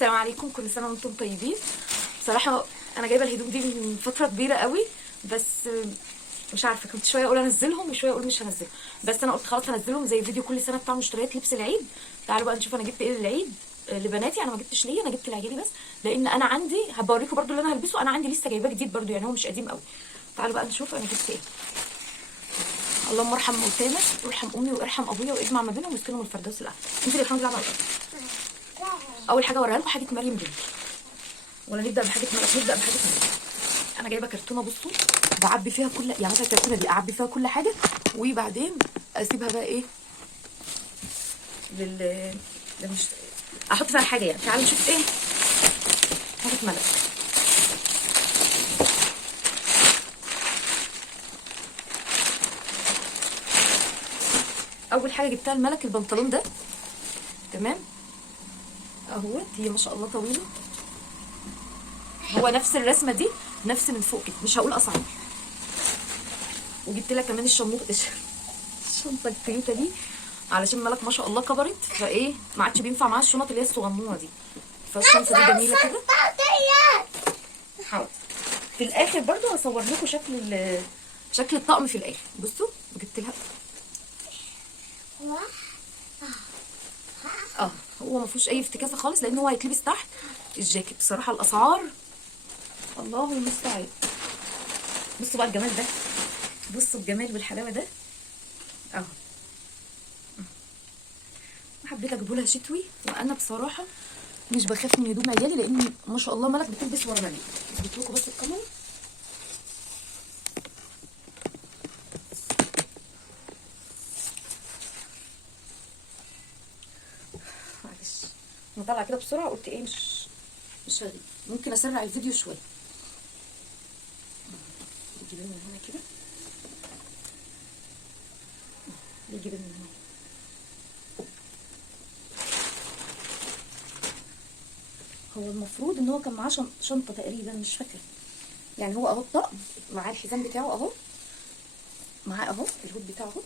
السلام عليكم، كل سنه وانتم طيبين. بصراحه انا جايبه الهدوم دي من فتره كبيره قوي، بس مش عارفه، كنت شويه اقول انزلهم وشويه اقول مش هنزلهم، بس انا قلت خلاص هنزلهم زي فيديو كل سنه بتاع مشتريات لبس العيد. تعالوا بقى نشوف انا جبت ايه للعيد لبناتي. انا ما جبتش ليا، انا جبت لعيالي بس، لان انا عندي هبوريكم برضو اللي انا هلبسه. انا عندي لسه جايباه جديد برضو، يعني هو مش قديم قوي. تعالوا بقى نشوف انا جبت ايه. اللهم ارحم موتانا وارحم امي وارحم ابويا واجمع ما بينهم واسكنهم الفردوس الاعلى. انزل الحمد لله على الارض. اول حاجه اوريها لكم حاجه مريم دي، ولا نبدا بحاجه مريم؟ نبدا بحاجه مريم. انا جايبه كرتونه، بصوا بعبي فيها كل، يعني مثلا الكرتونه دي اعبي فيها كل حاجه، وبعدين اسيبها بقى ايه مش احط فيها حاجه. يعني تعالوا نشوف ايه حاجه ملك. اول حاجه جبتها الملك البنطلون ده، تمام اهوت. هي ما شاء الله طويله، هو نفس الرسمه دي، نفس من فوق كده، مش هقول اسعار. وجبت لها كمان الشنطه الكيوته دي، علشان ملك ما شاء الله كبرت، فايه ما عادش بينفع معاها الشنط اللي هي الصغنونه دي، فالشنطه دي جميله كده. حاضر، في الاخر برضو هصور لكم شكل الطقم في الاخر. بصوا جبت لها هو ما فيهوش اي افتكاسه خالص، لان هو هيتلبس تحت الجاكيت. بصراحه الاسعار الله المستعان. بصوا بقى الجمال ده، بصوا الجمال والحلاوه ده اهو. حبيت اجيبه لها شتوي، وانا بصراحه مش بخاف من هدوم عيالي، لان ما شاء الله ملك بتلبس ورا ملك. جبت لكم بس الكاميرا. معلش انا طالعه كده بسرعه، قلت ايه مش هغيب، ممكن اسرع الفيديو شويه. نجيب من هنا كده، نجيب من هنا. هو المفروض ان هو كان معاه شنطه تقريبا، مش فاكره. يعني هو اهو الطقم معاه الحزام بتاعه اهو، معاه اهو الهود بتاعه اهو،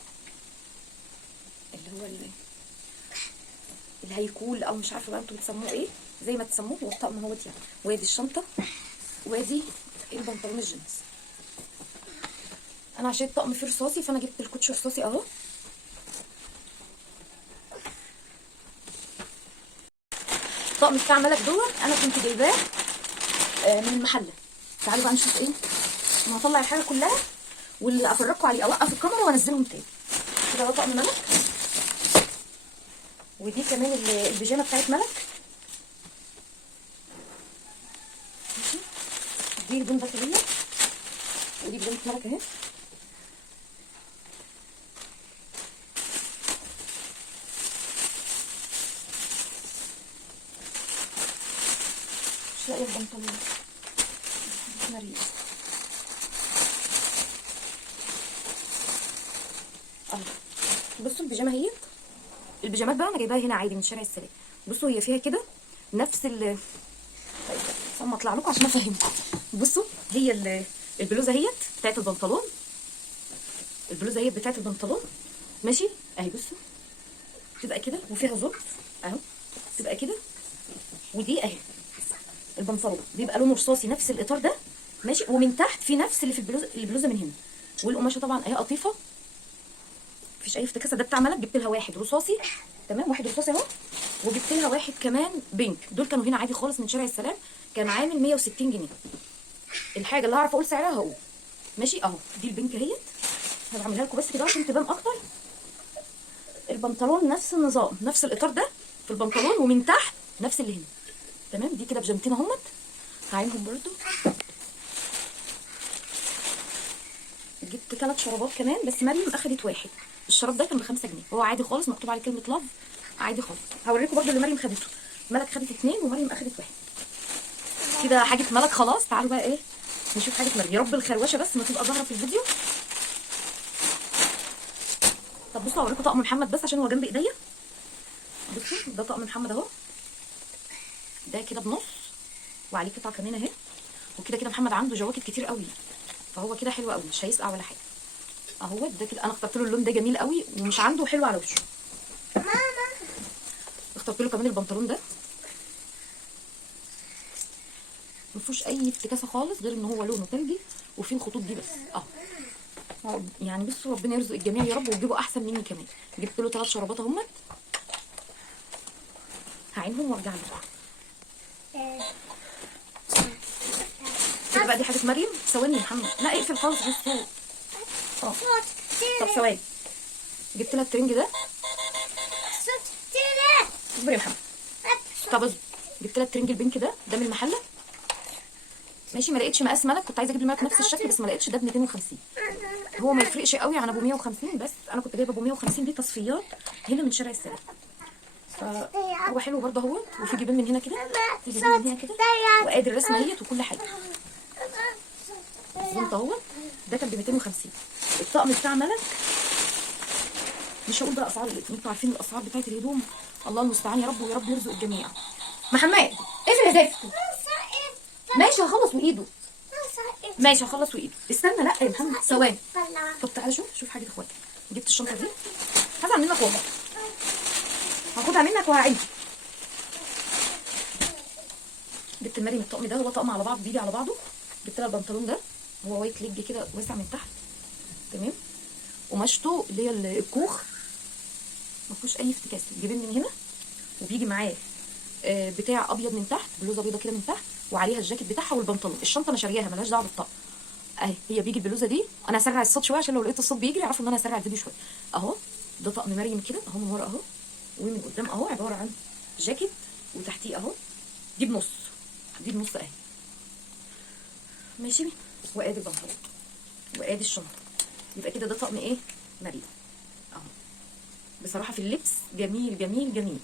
اللي هو الهيكول او مش عارفه بقى انتوا بتسموه ايه، زي ما تسموه. هو الطقم اهوت يعني، وادي الشنطه وادي البنطلون الجينز. انا عشان الطقم فيه رصاصي فانا جبت الكوتش رصاصي اهو. الطقم بتاع ملك دول انا كنت جايباه من المحله. تعالوا بقى نشوف ايه. انا هطلع الحاجه كلها واللي افرجكم عليه اوقف الكاميرا وانزلهم تاني. كده ده طقم ملك، ودي كمان البيجامه بتاعت ملك. ماشي، دي هدوم داخليه، ودي بيجامه ملك اهي. مش لاقيه البنطلون مريم اهو. بصوا البيجامه اهي. البيجامات بقى انا جايباها هنا عادي من شارع السلام. بصوا هي فيها كده نفس طيب اما اطلع لكم عشان افهمكم. بصوا هي البلوزه اهيت بتاعت البنطلون، البلوزه اهي بتاعت البنطلون ماشي اهي. بصوا تبقى كده وفيها زر اهو، تبقى كده. ودي اهي البنطلون بيبقى لونه رصاصي نفس الاطار ده ماشي، ومن تحت في نفس اللي في البلوزه من هنا. والقماشه طبعا اهي قطيفه، مفيش اي افتكاسه. ده بتاع ملك جبت لها واحد رصاصي، تمام، واحد رصاصي اهو، وجبت لها واحد كمان بينك. دول كانوا هنا عادي خالص من شارع السلام، كان عامل 160 جنيه. الحاجه اللي هعرف اقول سعرها هقول ماشي اهو. دي البينك اهيت، هعملها لكم بس كده عشان تبان اكتر. البنطلون نفس النظام، نفس الاطار ده في البنطلون، ومن تحت نفس اللي هنا، تمام. دي كده بيجامتين اهمت، هعينهم برده. جبت 3 شرابات كمان، بس مريم اخدت واحد. الشراب ده كان ب5 جنيه، هو عادي خالص مكتوب عليه كلمه لاف، عادي خالص. هوريكم برده اللي مريم خدته. ملك خدت 2 ومريم اخدت 1 كده. حاجه ملك خلاص. تعالوا بقى ايه نشوف حاجه مريم. يا رب الخروشه بس ما تبقى ظاهره في الفيديو. طب بصوا هوريكم طقم محمد بس عشان هو جنب ايديا. بصوا ده طقم محمد اهو، ده كده بنص وعليه قطعه كمان اهي. وكده كده محمد عنده جواكت كتير قوي، فهو كده حلو قوي، مش هيسقع ولا حاجه اهو. ده كده انا اخترت له اللون ده جميل قوي ومش عنده حلو على وشه. اخترت له كمان البنطلون ده فيهوش اي افتكاسه خالص، غير ان هو لونه ثلجي وفيه الخطوط دي بس. يعني بصوا ربنا يرزق الجميع يا رب، وتجيبوا احسن مني كمان. جبت له 3 شرابات اهمت، هعينهم وارجع لكم. كده بقى دي حاجه مريم. ثواني يا محمد، لا اقفل خالص بس. طب ثواني. جبت لها الترنج ده. اصبر يا محمد. طب اصبر. جبت لها الترنج البينك ده من المحله. ماشي، ما لقيتش مقاس ملك، كنت عايزه اجيب الملك نفس الشكل بس ما لقيتش. ده ب 250. هو ما يفرقش قوي عن ابو 150، بس انا كنت جايبه ابو 150 دي تصفيات هنا من شارع السلام. فهو حلو برضه اهوت، وفي جيبين من هنا كده، في جيبين من هنا كده، وادي الرسمه اهيت وكل حاجه. الزنط اهوت، ده كان ب 250. الطقم بتاع ملك مش هقول بقى اسعار، انتوا عارفين الاسعار بتاعت الهدوم. الله المستعان يا رب، ويا رب يرزق الجميع. محمد اقفل يا زفت. ماشي هخلص وايده. ماشي هخلص وايده. استنى لا يا محمد ثواني. طب تعالى شوف حاجه اخواتك. جبت الشنطه دي، هزعل منك والله، هاخدها منك وهعيد. جبت المريم الطقم ده، هو طقم على بعض بيجي على بعضه. جبت لها البنطلون ده، هو وايت ليج كده واسع من تحت تمام، قماشته اللي هي الكوخ ما فيهوش اي افتكاس. جيبين من هنا، وبيجي معاه بتاع ابيض من تحت، بلوزه بيضه كده من تحت، وعليها الجاكيت بتاعها والبنطلون. الشنطه انا شارياها مالهاش دعوه بالطقم اهي. هي بيجي البلوزه دي. انا هسرع الصوت شويه عشان لو لقيت الصوت بيجري عارفه ان انا هسرع الفيديو شويه. اهو ده طقم مريم كده اهو، من ورا اهو ومن قدام اهو، عباره عن جاكيت وتحتيه اهو. دي بنص اهي ماشي. وادي البنطلون وادي الشنطه. يبقى كده ده طقم ايه مريم اهو. بصراحه في اللبس جميل جميل جميل.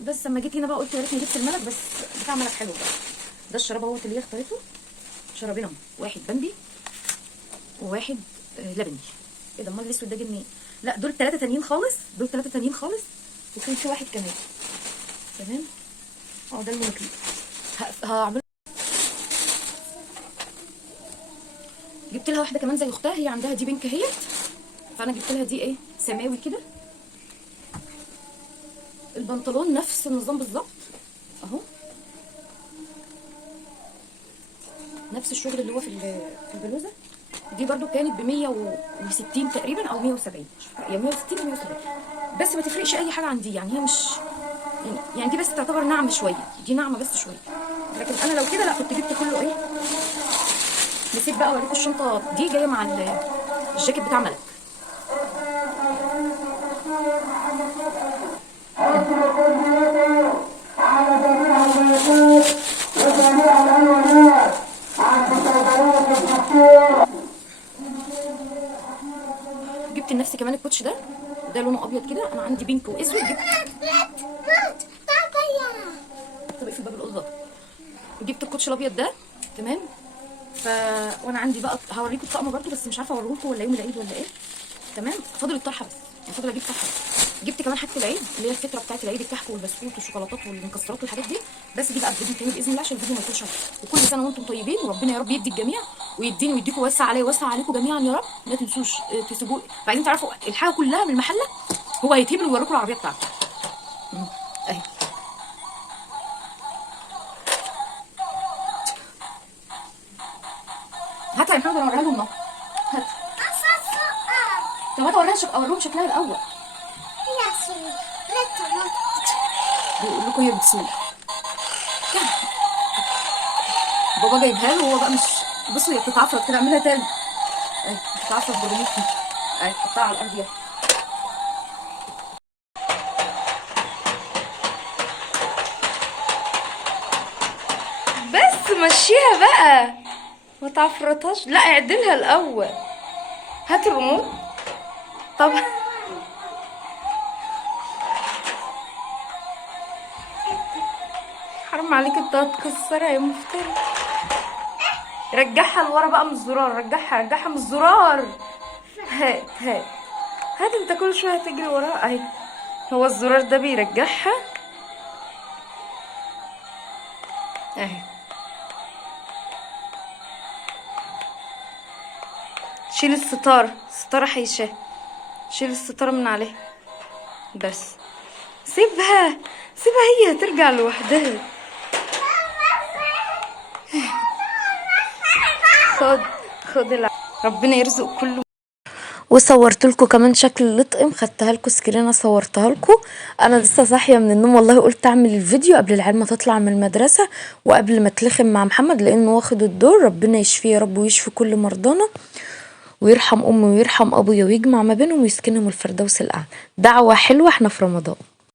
بس لما جيت هنا بقى قلت يا ريتني جبت الملك، بس بتاع ملك حلو بقى. ده الشراب اهوت اللي هي اختارته. شرابين اهو، واحد بامبي وواحد لبني. ايه ده؟ امال الاسود ده جه منين؟ لا دول 3 تانيين خالص، دول 3 تانيين خالص، وكان في واحد كمان تمام. ده المونوكلي. هعمل. جبت لها واحده كمان زي اختها، هي عندها دي بينك اهيت، فانا جبت لها دي ايه سماوي كده. البنطلون نفس النظام بالظبط اهو، نفس الشغل اللي هو في البلوزه دي. برده كانت ب 160 تقريبا او 170، يا 160 او 170، بس ما تفرقش اي حاجه عن دي. يعني هي مش يعني دي بس تعتبر ناعمه شويه، دي ناعمه بس شويه. لكن انا لو كده لا كنت جبت كله ايه. نسيت بقى اوريكم الشنطه دي جايه مع الجاكيت بتاع ملك. جبت لنفسي كمان الكوتش ده لونه ابيض كده. انا عندي بينك واسود. طب اقفل باب الاوضه. جبت الكوتش الابيض ده تمام. وانا عندي بقى هوريكم الطقم برده، بس مش عارفه اوريه لكم ولا يوم العيد ولا ايه تمام. فاضل الطرحه بس، فاضل اجيب طرحه. جبت كمان حاجه العيد اللي هي الفكره بتاعت العيد، الكحك والبسكوت والشوكولاتات والمكسرات والحاجات دي. بس دي بقى في فيديو تاني باذن الله عشان الفيديو ما يطولش. وكل سنه وانتم طيبين، وربنا يا رب يدي الجميع ويديني ويديكم، ويوسع عليا ويوسع عليكم جميعا يا رب. ما تنسوش تسيبوا. فعايزين تعرفوا الحاجه كلها من المحله، هو هيتهبل ويوريكم العربيه بتاعته اهي. هات يا محمد انا اوريها لهم اهو. هات. طب هات اوريهم شكلها الاول. بيقول لكم هي بتسوق. بابا جايبها له، هو بقى مش. بصوا هي بتتعفرط كده، اعملها تاني اهي. بتتعفرط برميتها اهي، حطها على الارض. بس مشيها بقى، ما تعفرطهاش. لا اعدلها الاول. هات الريموت. طب حرام عليك انت هتكسرها يا مفتري. رجعها لورا بقى من الزرار، رجعها من الزرار. هات انت كل شويه هتجري وراها اهي. هو الزرار ده بيرجعها اهي. شيل الستاره حيشاه، شيل الستاره من عليها بس. سيبها هي هترجع لوحدها. خد ربنا يرزق كله. وصورت لكم كمان شكل الاطقم، خدتها لكم سكرينه صورتها لكم. انا لسه صاحيه من النوم والله، قلت اعمل الفيديو قبل العيال ما تطلع من المدرسه وقبل ما اتلخم مع محمد لانه واخد الدور. ربنا يشفيه يا رب ويشفي كل مرضانا ويرحم امي ويرحم ابويا ويجمع ما بينهم ويسكنهم الفردوس الاعلى. دعوه حلوه احنا في رمضان.